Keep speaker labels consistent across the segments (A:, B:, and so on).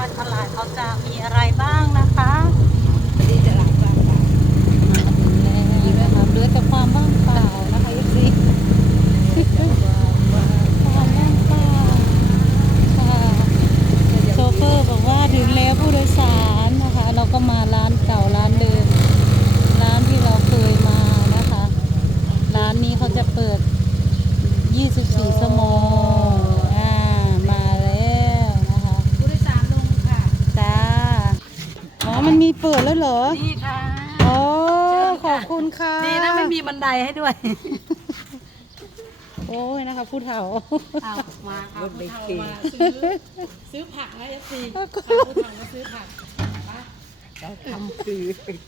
A: ตลาดเขาจะมีอะไรบ้างนะคะ
B: ที่ตลาดบ้านเรา
A: มาถึงแล้วนะคะเหลือแต่ความว่างเปล่านะคะยุสิความว่างเปล่าค่ะโชเฟอร์บอกว่าถึงแล้วผู้โดยสารนะคะ เราก็มาร้านเก่าร้านเดิมร้านที่เราเคยมานะคะ ร้านนี้เขาจะเปิด24 ชั่วโมงมาแล้วนะคะ
B: ผู้โดยสารลงค่ะ
A: จ้าอ๋อมันมีเปิดแล้วเหรอ
B: นี่ค่ะ
A: โอ้ขอบคุณค่ะ
B: ดีนะไม่มีบันไดให้ด้วย
A: โอ้ยนะคะผู้เฒ่า
B: เอามาค่ะผู้เฒ่ามาซื้อผักนะเอฟซีผู้เฒ่ามาซื้อผักเราทำคือ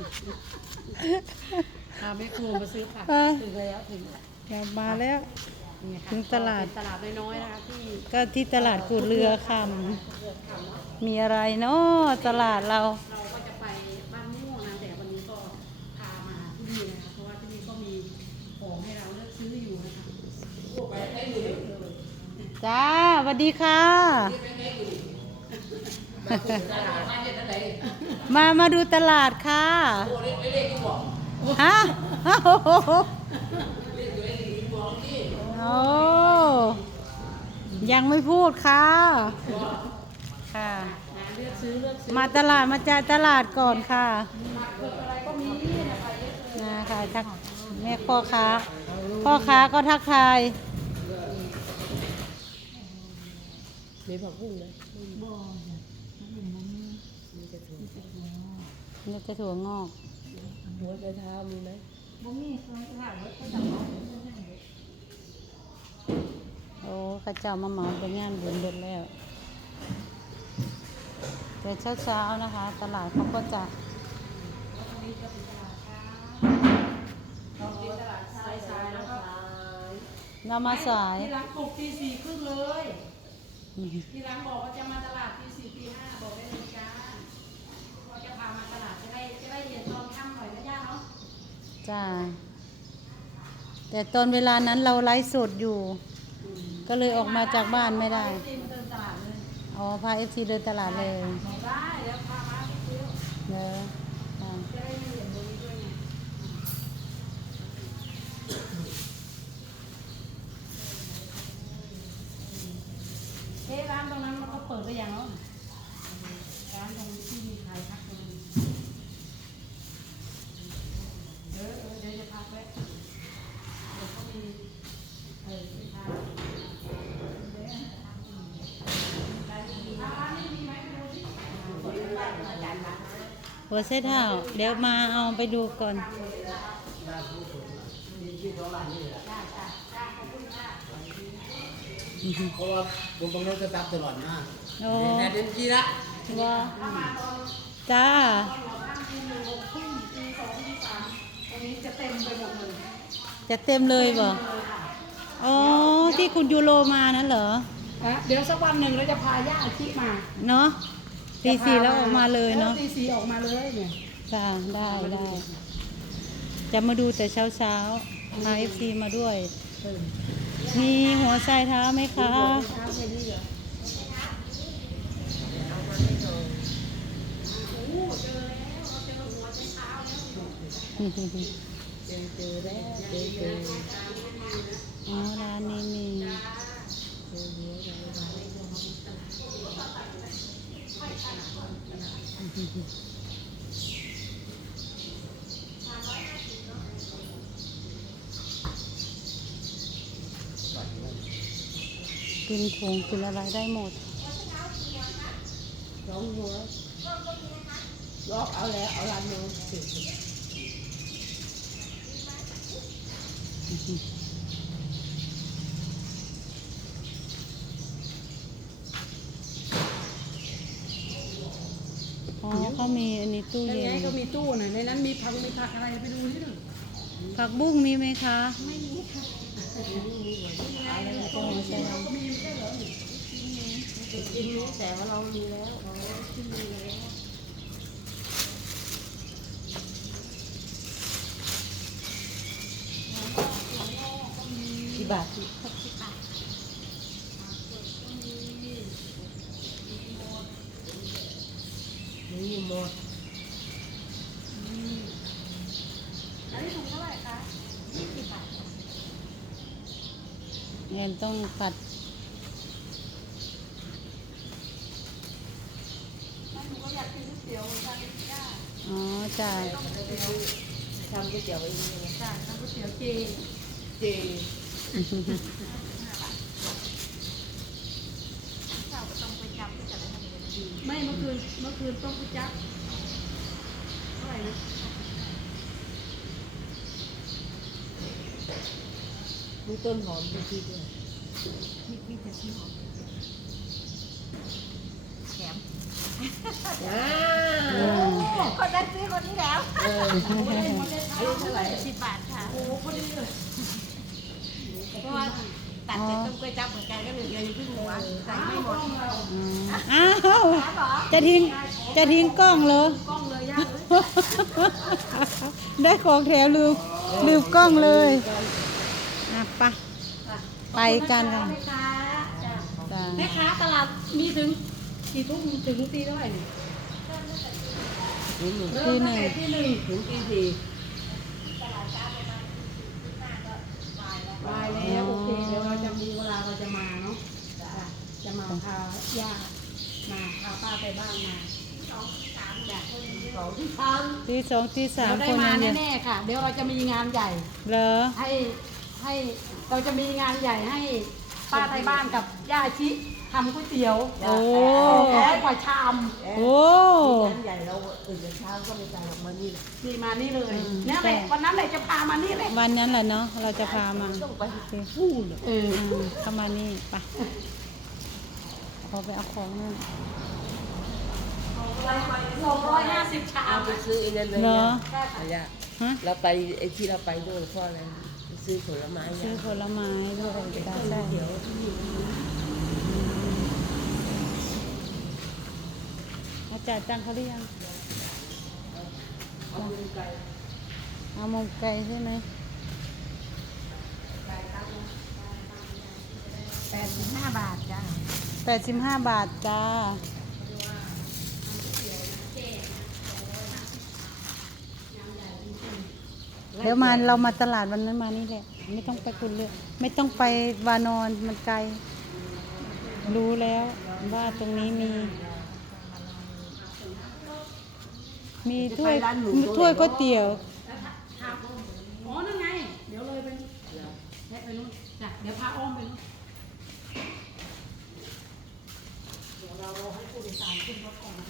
B: พาแม่ครัวมาซื้อผักถึงแล้วถึงแล้ว
A: อยากมาแล้ว
B: นี่ค่ะ
A: ถึงตลาด
B: เป็นตลาดน้อยๆนะคะที่
A: ก็ที่ตลาดกูดเรือคำมีอะไรเนาะตลาดเรา
B: เราก็จะไปบ้านม่วงนะแต่วันนี้ก็พามาที่นี่นะคะเพราะว่าที่นี่ก็มีของให้เราเลือกซื้ออยู่นะคะ
A: จ้าสวัสดีค่ะ มาดูตลาดค่ะฮะโอ้ยังไม่พูดค่ะค่ะ
B: เลือกซื้อ
A: มาตลาดมาจ่ายตลาดก่อนค่ะ
B: อะไรก็มีนะคะเยอะเลย
A: นะคะทักแม่พ่อค้าก็ทักทาย
B: มีผักบุ้งเลย
A: นี่จะถั่วงอก
B: หัวใจเท้ามีไหม
A: โอ้ข้าเจ้ามาเหมาเป็นงานบุญเดือนแล้วแต่เช้าๆนะคะ ตลาดเขาก็จะ
B: สายแล้วก็
A: นำมาสาย
B: ที่ร้านปลุกตี 4:30เลยที่ร้านบอกว่าจะมาตลาดตี 4 ตี 5บอกได้เลยจ้าว่าจะพามาตลาดจะได้เรียนตอนค่ำหน่อยนะย่าเนาะ
A: จ้าแต่ตอนเวลานั้นเราไลฟ์สดอยู่ ก็เลยออกมาจากบ้านไม่ได้
B: ตีมาเดินตลาดเลย
A: อ๋อพาFCเดินตลาดเลย
B: ได้แล้วพามาไปซื้อ
A: เนอะค่ะ
B: จะได้ไม่เห็นตรงนี้ด้วยไงร้านตรงนั้นมันก็เปิดไปยังเนาะร้านตรงที่มีขายผักตรงนี้เดี๋ยวจะพักไว้เดี๋ยวเขามีสินค้า
A: หัวเส้นเท้าเดี๋ยวมาเอาไปดูก่อน
C: เพราะว่าผมต้องรถจะตับตลอดนะ
A: โอ้
C: แต่เดินกี่ละ
A: ว่าจ้า
B: ตรงนี้จะเต็มไปหมดเลย
A: จะเต็มเลยบ่อ๋อที่คุณยูโรมานั่นเหรอ
B: เดี๋ยวสักวันหนึ่งเราจะพาย่าอาชิมา
A: เนาะตีสี่แล้วออกมาเลยเนาะ
B: ตี 4ออกมาเลยเนี่ย
A: จ้าได้จะมาดูแต่เช้าพาFCมาด้วย มีหัวไชเท้าไหมคะ
B: เจอแล้วเจอ
A: อ๋อร้านนี้มีกินผงกินอะไรได้หมด
B: สองหัวล็อกเอาแล้วเอาร้านนู้น
A: อ๋อเขามีอันนี้ตู้
B: ใน
A: เย็น
B: นี้ก็มีตู้หน่อยในนั้นมีผักอะไรไปดูที่หนึ่ง
A: ผักบุ้งมีไหมคะ
B: อะไรก็มีแต่เราก็มีไม่ใช่เหรอกินรู้แต่ว่าเรามีแล้วที่มีแล้ว
A: กี่บาท
C: หมด
B: อันนี้ถุงเท่าไหร่คะ20 บาท
A: เงินต้องผัด
B: แล้วหนูก็อยากกินก๋วยเตี๋ยวเหมือนกันจ้า
A: อ๋อจ้ะ
B: ต้องก๋วยเตี๋ยว
C: ทำก๋วยเตี๋ยวเองเลย
B: จ้าทำก๋วยเตี๋ยวเจ
C: เจ
B: ไม่เมื่อคืนต้มก๋วยจั๊บเท่าไหร่นะ
C: มีต้นหอมมีพริกด้วย
B: มีแต่ที่หอมแถม
A: อืม
B: คนนั้นซื้อคนนี้แล้ว
C: เออ
B: คนนี้หมดเลย
C: อันนี้เท่าไหร่
B: 10 บาทค่ะโอ้พอดีเลยเพราะว่าตัดเสร็จต้มก๋วยจั๊บเหมือนกันก็เหลืออยู่ครึ่งหัวใส่ไม่หมด
A: อืมอ้าวจะทิ้งกล้องเหรอ
B: กล้องเลยย่าเลย
A: ได้ของแถวลืมกล้องเลยอ่ะไปกันกัน
B: แม่ค้าจ้ะ
A: จ้ะ
B: แม่ค้าตลาดมีถึงกี่ทุ่มถึงตีเท่าไหร่เนี่ย
C: ถึงหนึ่ง
B: เริ่มตั้งแต่ที่1
C: ถึงตีสี่
B: บ่ายแล้วโอเคเดี๋ยวเราจะมีเวลาเราจะมาเนาะจะมาพาย่ามาพาป้าไปบ้านมา2 3จ้ะ2 ที่3
A: ตี 2 ตี
B: เรา
A: 3
B: ได้
A: คน
B: มา
A: เนี่ย
B: แน่ๆค่ะ เดี๋ยวเราจะมีงานใหญ่
A: เหรอ
B: ให้เราจะมีงานใหญ่ให้ป้าไทยบ้านกับย่าชิทำก๋วยเตี๋ยว
A: โอ้
B: 200 กว่าชาม
A: โอ้
C: งานใหญ่เราตื่นเช้าก็ไม่จ่ายออกมานี่แหละ
B: นี่มานี่เลยเนี่ยแหละวันนั้นแหละจะพามานี่เลย
A: วันนั้นแหละเนาะเราจะพามา
C: ต้องไปพูด
B: เออ
A: เข้ามานี่ไปขอไปเอาของนั่น
B: 250 ชา
C: เอา
B: ม
C: ไปซื้อไอ้นั่นเลย
A: เหรอ
C: ระยะ
A: ฮะ
C: เราไปไอ้ที่เราไปด้วยเพราะอะไรไปซื้อผลไม้
A: ซื้อผลไม้ด้วยจ้ะใช่
C: เดี๋ยวที่นี่
A: อาจารย์ตังเขาหรือยัง
C: เอาเงินไกล
A: เอาหมกไก่ใช่ไหม
B: 85 บาทจ้ะ
A: 85 บาทจ้าเดี๋ยวมาเรามาตลาดวันนั้นมานี่แหละไม่ต้องไปกุนเลือกไม่ต้องไปวานอนมันไกล รู้แล้วว่าตรงนี้มีถ้วยก๋วยเตี๋ยว
B: อ๋อนั่นไง เดี๋ยวเลยไปแวะไปนู่นจ้ะเดี๋ยวพาอ้อมไปนู่นเดี๋ยวเราให้ผู้โดยสารขึ้นรถก่อนนะ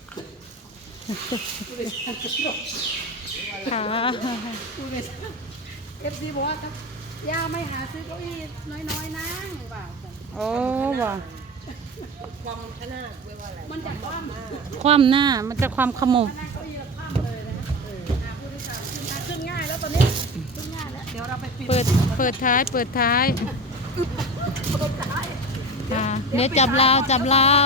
B: ผู้โดยสารขึ้นรถ
A: ค่ะ
B: ผู้โดยสารFC บอกว่าย่าไม่หาซื้อเก้าอี้น้อยๆนั่งเปล่าจ้ะ
A: โอ้ว่ะ
C: ความขนาดเรียกว่าอะไร
B: มันจะคว่ำ
A: ความหน้ามันจะความขมุบ
B: นั่งเก้าอี้แล้วคว่ำเลยนะผู้โดยสารขึ้นง่ายแล้วตอนนี้ขึ้นง่ายแล้วเดี๋ยวเราไปปิด
A: เปิดท้ายค่ะเดี๋ยวจับลาวอ่ะจับลาว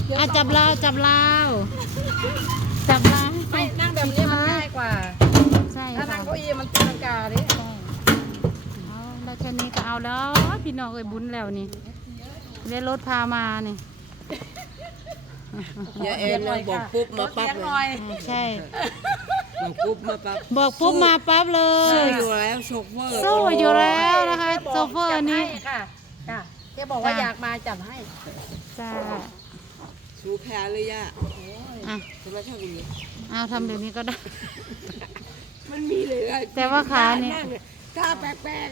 B: ไม่นั่งแบบนี้มันง่ายกว่า
A: ใช่
B: ถ้า
A: ค่ะ
B: นั่งเก้าอี้มันตีลังกาดิ
A: เอาแล้วแค่นี้ก็เอาแล้วพี่น้องเอ้ยบุญแล้วนี่เรียกรถพามานี่
C: อย่าเอ็นเลยบอกปุ๊บมาปั๊บ
B: ห
C: เล
B: น่อย
C: ย
A: ใช่
C: บอกปุ๊บมาปั๊บ
A: บอกปุ๊บมาปั๊บเล
C: สู้
A: ย
C: อยู่แล้วโชเฟอร์
A: สู้อยู่แล้วนะคะโซเฟอร์นี่
B: ค่ะค่ะแกบอกว่าอยากมาจัดให้
A: จ้า
C: สู้แค่เลยย่า
A: อ่ะ
C: ทำไมชอบอย่างนี้
A: เอาทำแบบนี้ก็ได้
C: มันมีเลยอะ
A: แต่ว่าขาเนี่ย
C: ท่าแปลก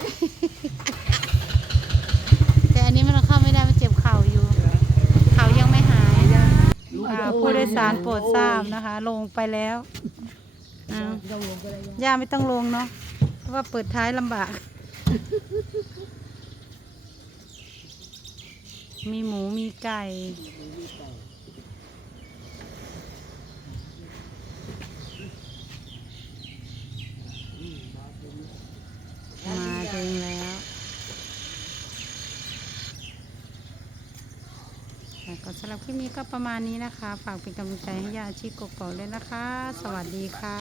A: แต่อันนี้มันเข้าไม่ได้มันเจ็บเข่าอยู่ เขายังไม่หายผู้โดยสารโปรดทราบนะคะ ลงไปแล้วย่าไม่ต้องลงเนาะเพราะว่าเปิดท้ายลำบาก มีหมูมีไก่ มาถึงแล้วก็สำหรับคลิปนี้ก็ประมาณนี้นะคะ ฝากเป็นกำลังใจให้ย่าอาชีพกกอกเลยนะคะ สวัสดีค่ะ